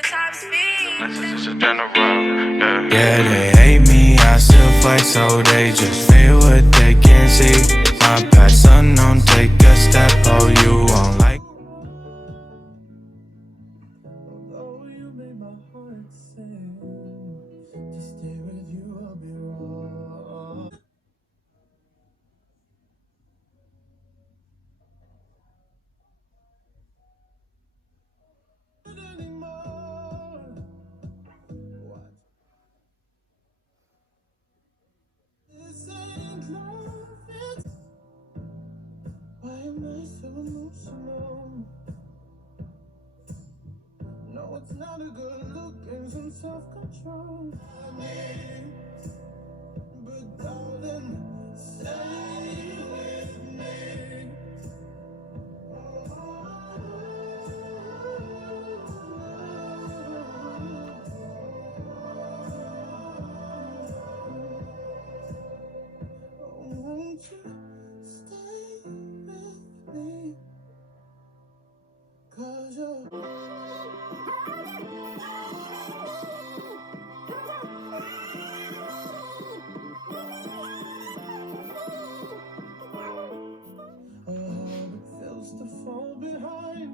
This is general, yeah, they hate me, I still fight, so they just feel what they can see. My past unknown, take a step, oh, you won't like. Although you made my heart sing, to stay with you, I'll be wrong. Why am I so emotional? No, it's not a good look and some self-control. I need, but darling, stay with me. Won't you stay with me? 'Cause you're how it feels to fall behind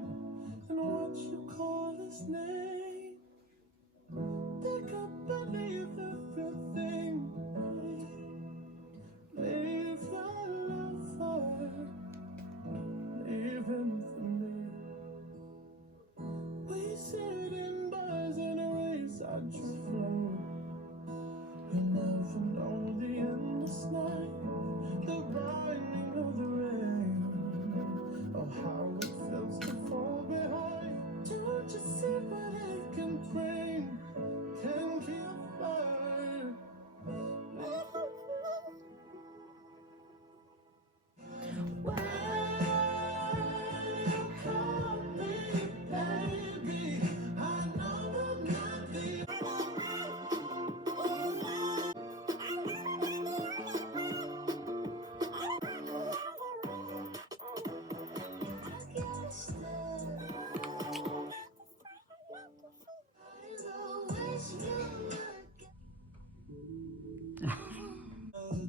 and what you call his name. Think I believe everything. Leave your love for leaving for me. We sit in bars and erase our true flow. We never know the endless night, the rhyming of the rain. Oh, how it feels to fall behind. Don't you see what it can bring? Can kill fire. When you call me baby, I know I'm not the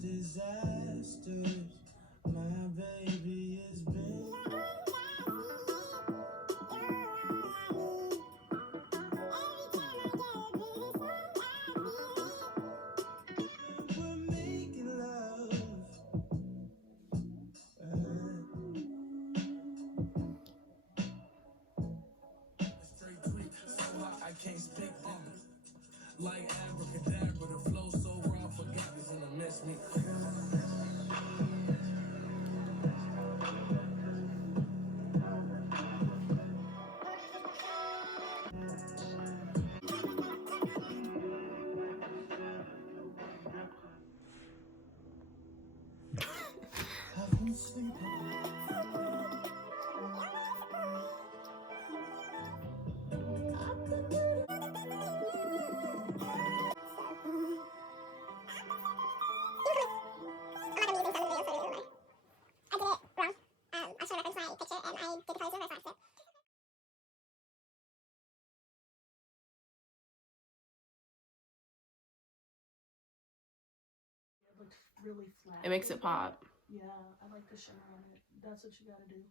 disasters. My baby has been. We're making love. Straight tweet, so hot I can't speak. Like abracadabra, the flow so raw, forgot it's gonna miss me. I've been sleeping. It makes it pop. Yeah, I like the shimmer on it. That's what you gotta do.